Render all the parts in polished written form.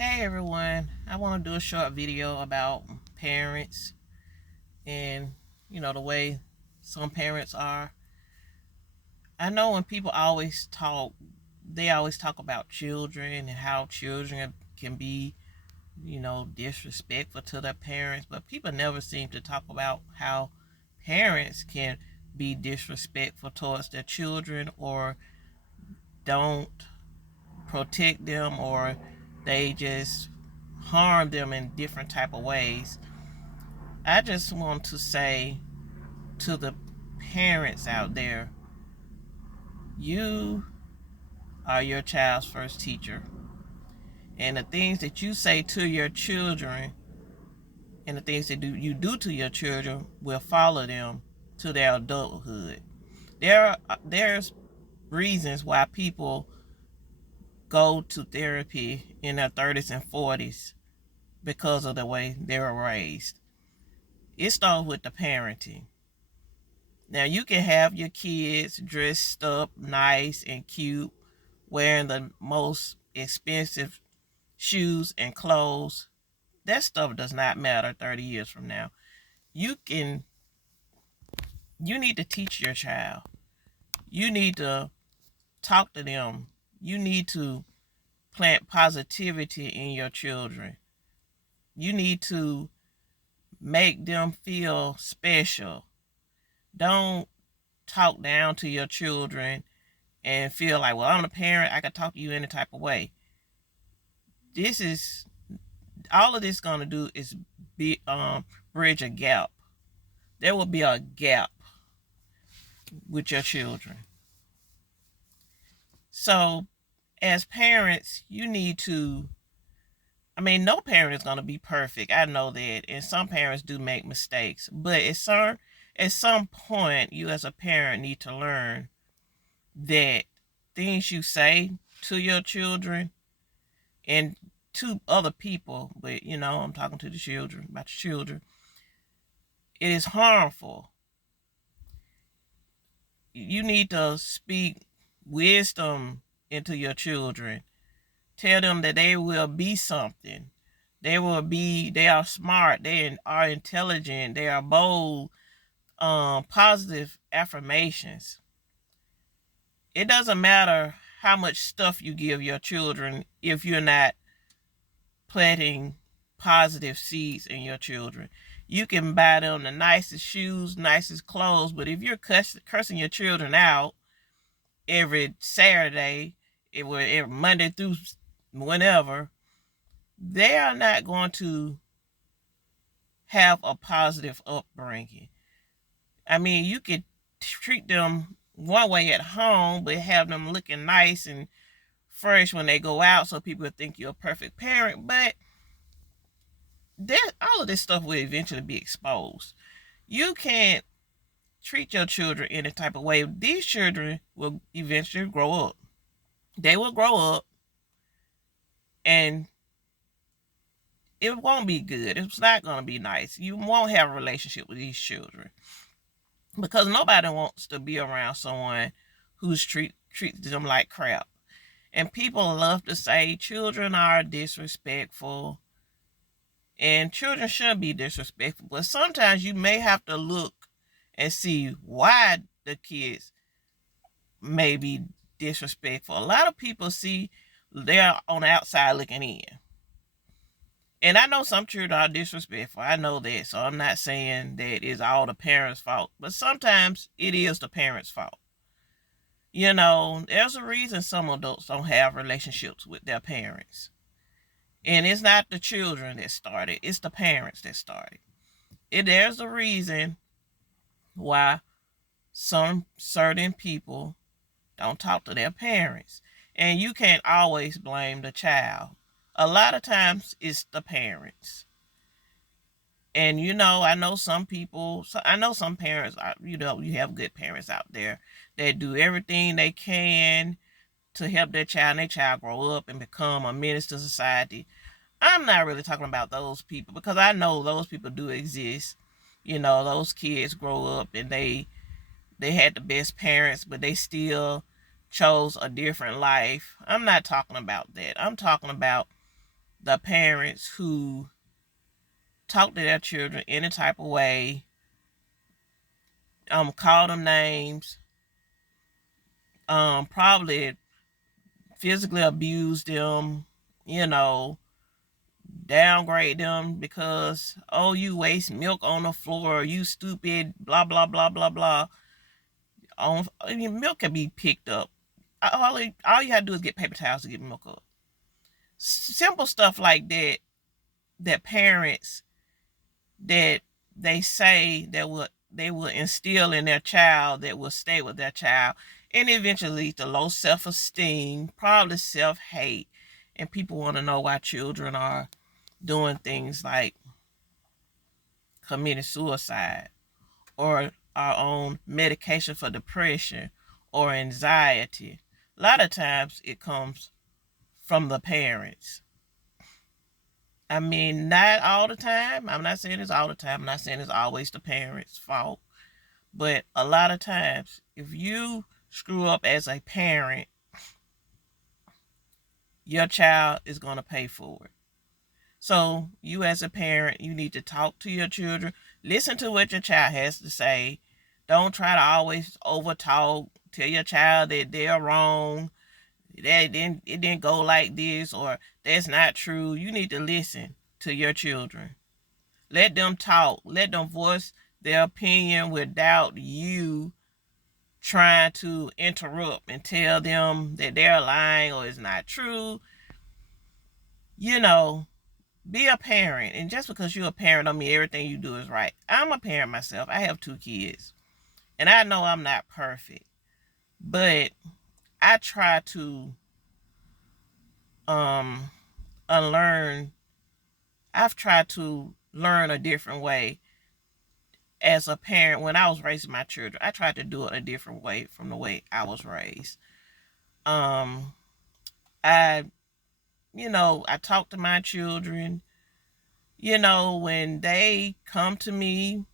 Hey everyone, I want to do a short video about parents and the way some parents are. I know when people they always talk about children and how children can be, disrespectful to their parents, but people never seem to talk about how parents can be disrespectful towards their children or don't protect them or they just harm them in different type of ways. I just want to say to the parents out there, you are your child's first teacher. And the things that you say to your children and the things that you do to your children will follow them to their adulthood. There's reasons why people go to therapy in their 30s and 40s because of the way they were raised. It starts with the parenting. Now you can have your kids dressed up nice and cute, wearing the most expensive shoes and clothes. That stuff does not matter 30 years from now. You need to teach your child. You need to talk to them. You need to plant positivity in your children. You need to make them feel special. Don't talk down to your children and feel like, well, I'm a parent, I can talk to you any type of way. This is all of this gonna do is bridge a gap. There will be a gap with your children. So as parents, you need to, no parent is gonna be perfect. I know that. And some parents do make mistakes. But at some point, you as a parent need to learn that things you say to your children and to other people, but I'm talking to the children, about the children, it is harmful. You need to speak wisdom into your children. Tell them that they will be something. They are smart, they are intelligent, they are bold, positive affirmations. It doesn't matter how much stuff you give your children if you're not planting positive seeds in your children. You can buy them the nicest shoes, nicest clothes, but if you're cursing your children out every Saturday, every Monday through whenever, they are not going to have a positive upbringing. You could treat them one way at home, but have them looking nice and fresh when they go out so people think you're a perfect parent, but all of this stuff will eventually be exposed. You can't treat your children any type of way. These children will eventually grow up. They will grow up and it won't be good. It's not going to be nice. You won't have a relationship with these children because nobody wants to be around someone who's treats them like crap. And people love to say children are disrespectful, and children shouldn't be disrespectful. But sometimes you may have to look and see why the kids may be disrespectful. A lot of people see they're on the outside looking in. And I know some children are disrespectful. I know that. So I'm not saying that it's all the parents' fault. But sometimes it is the parents' fault. There's a reason some adults don't have relationships with their parents. And it's not the children that started. It's the parents that started. There's a reason why some certain people don't talk to their parents. And you can't always blame the child. A lot of times it's the parents. And I know some parents, you have good parents out there that do everything they can to help their child and their child grow up and become a menace to society. I'm not really talking about those people because I know those people do exist. Those kids grow up and they had the best parents, but they still chose a different life. I'm not talking about that. I'm talking about the parents who talk to their children any type of way, call them names, probably physically abuse them, downgrade them because, oh, you waste milk on the floor, you stupid, blah, blah, blah, blah, blah. Milk can be picked up. All you have to do is get paper towels to get milk up. Simple stuff like that, that parents, that they say that they will instill in their child, that will stay with their child, and eventually lead to low self-esteem, probably self-hate. And people want to know why children are doing things like committing suicide, or are on medication for depression or anxiety. A lot of times it comes from the parents. I mean, not all the time. I'm not saying it's all the time. I'm not saying it's always the parents' fault. But a lot of times, if you screw up as a parent, your child is going to pay for it. So you as a parent, you need to talk to your children. Listen to what your child has to say. Don't try to always overtalk. Tell your child that they're wrong. That it didn't go like this, or that's not true. You need to listen to your children. Let them talk. Let them voice their opinion without you trying to interrupt and tell them that they're lying or it's not true. Be a parent. And just because you're a parent don't mean everything you do is right. I'm a parent myself. I have 2 kids. And I know I'm not perfect. But I try to unlearn. I've tried to learn a different way as a parent. When I was raising my children, I tried to do it a different way from the way I was raised. I talk to my children, when they come to me.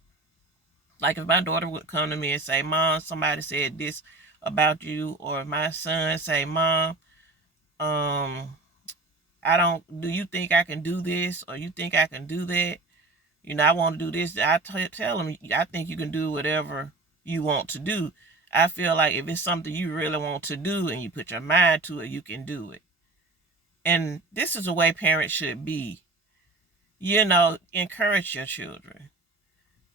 Like if my daughter would come to me and say, Mom, somebody said this about you, or my son say, Mom, do you think I can do this, or you think I can do that? I want to do this. I tell them, I think you can do whatever you want to do. I feel like if it's something you really want to do and you put your mind to it, you can do it. And this is the way parents should be. Encourage your children.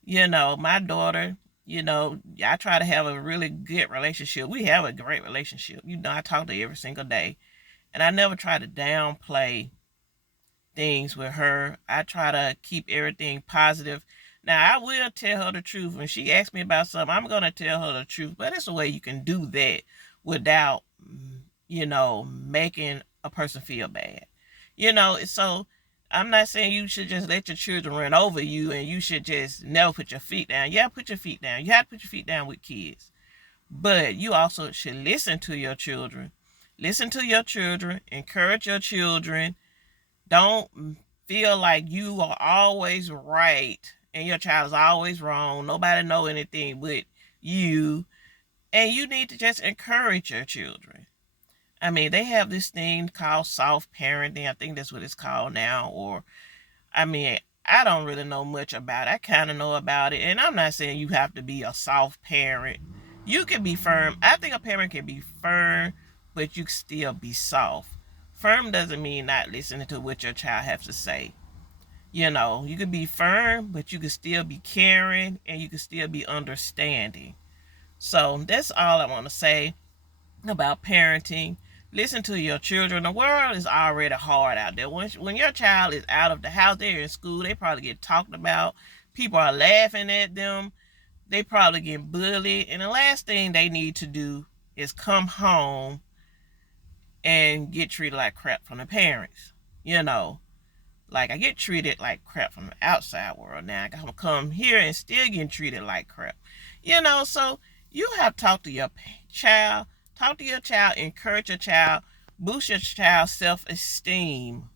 My daughter, I try to have a really good relationship. We have a great relationship. I talk to her every single day. And I never try to downplay things with her. I try to keep everything positive. Now, I will tell her the truth. When she asks me about something, I'm going to tell her the truth. But it's a way you can do that without, making a person feel bad. So I'm not saying you should just let your children run over you and you should just never put your feet down. Yeah, put your feet down. You have to put your feet down with kids. But you also should listen to your children. Listen to your children. Encourage your children. Don't feel like you are always right and your child is always wrong. Nobody know anything but you. And you need to just encourage your children. I mean, they have this thing called soft parenting. I think that's what it's called now. Or, I don't really know much about it. I kind of know about it. And I'm not saying you have to be a soft parent. You can be firm. I think a parent can be firm, but you can still be soft. Firm doesn't mean not listening to what your child has to say. You can be firm, but you can still be caring and you can still be understanding. So that's all I want to say about parenting. Listen to your children. The world is already hard out there. When your child is out of the house, they're in school, they probably get talked about. People are laughing at them. They probably get bullied. And the last thing they need to do is come home and get treated like crap from the parents. Like I get treated like crap from the outside world. Now I gotta come here and still get treated like crap. So you have to talk to your child. Talk to your child, encourage your child, boost your child's self-esteem.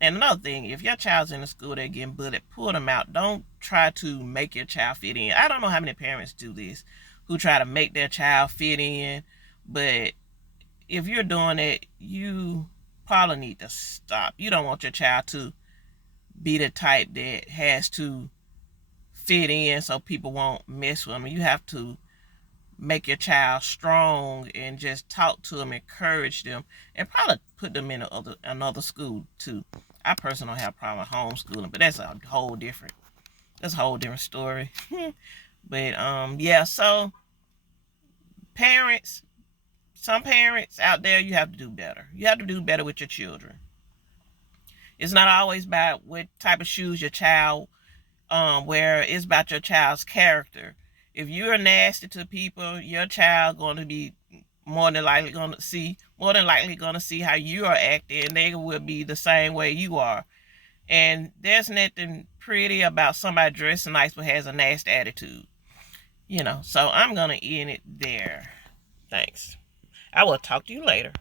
And another thing, if your child's in the school, they're getting bullied, pull them out. Don't try to make your child fit in. I don't know how many parents do this, who try to make their child fit in. But if you're doing it, you probably need to stop. You don't want your child to be the type that has to fit in so people won't mess with them. You have to make your child strong and just talk to them, encourage them, and probably put them in another school too. I personally don't have a problem with homeschooling, but that's a whole different story. But yeah, so parents, some parents out there, you have to do better. You have to do better with your children. It's not always about what type of shoes your child where it's about your child's character. If you're nasty to people, your child going to be more than likely going to see how you are acting, and they will be the same way you are. And there's nothing pretty about somebody dressing nice but has a nasty attitude. So I'm going to end it there. Thanks. I will talk to you later.